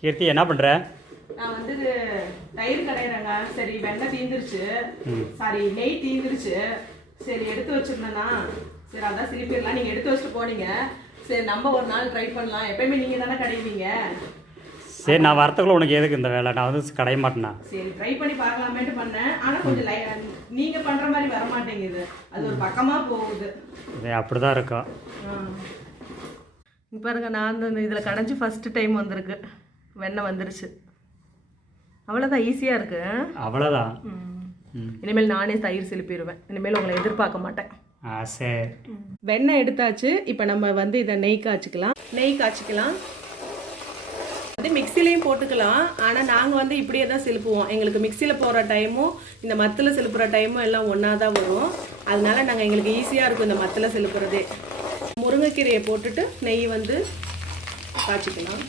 கீர்த்தி என்ன பண்ணுற? நான் வந்து தயிர் கடையிறேங்க. சரி வெண்ணெய் தீந்துருச்சு, சாரி நெய் தீந்துருச்சு. சரி எடுத்து வச்சிருந்தேன்னா சரி அதான் சிலிப்பிடலாம். நீங்கள் எடுத்து வச்சுட்டு போனீங்க. சரி நம்ம ஒரு நாள் ட்ரை பண்ணலாம். எப்பயுமே நீங்கள் தானே கடைவீங்க. சரி நான் வரத்துக்குள்ள உனக்கு எதுக்கு இந்த வேலை? நான் வந்து கடைய மாட்டேனா? சரி ட்ரை பண்ணி பார்க்கலாமேட்டு பண்ணேன். ஆனால் கொஞ்சம் நீங்கள் பண்ணுற மாதிரி வர மாட்டேங்குது. அது ஒரு பக்கமாக போகுது. இது அப்படி தான் இருக்கும். இங்கே பாருங்க, நான் வந்து இதில் கடைஞ்சி ஃபஸ்ட்டு டைம் வந்திருக்கு. வெண்ணெய் வந்துருச்சு. அவ்வளோதான், ஈஸியாக இருக்கு. அவ்வளோதான். இனிமேல் நானே தயிர் சிலிப்பிடுவேன். இனிமேல் உங்களை எதிர்பார்க்க மாட்டேன். சரி. வெண்ணெய் எடுத்தாச்சு. இப்போ நம்ம வந்து இதை நெய் காய்ச்சிக்கலாம். அது மிக்சிலையும் போட்டுக்கலாம். ஆனால் நாங்கள் வந்து இப்படியே தான் சிலுப்புவோம். எங்களுக்கு மிக்சியில் போகிற டைமும் இந்த மத்தில் சிலுப்புற டைமும் எல்லாம் ஒன்றா தான் வரும். அதனால நாங்கள் எங்களுக்கு ஈஸியாக இருக்கும் இந்த மத்தில் சிலுப்புறதே. முருங்கைக்கீரையை போட்டுட்டு நெய் வந்து காய்ச்சிக்கலாம்.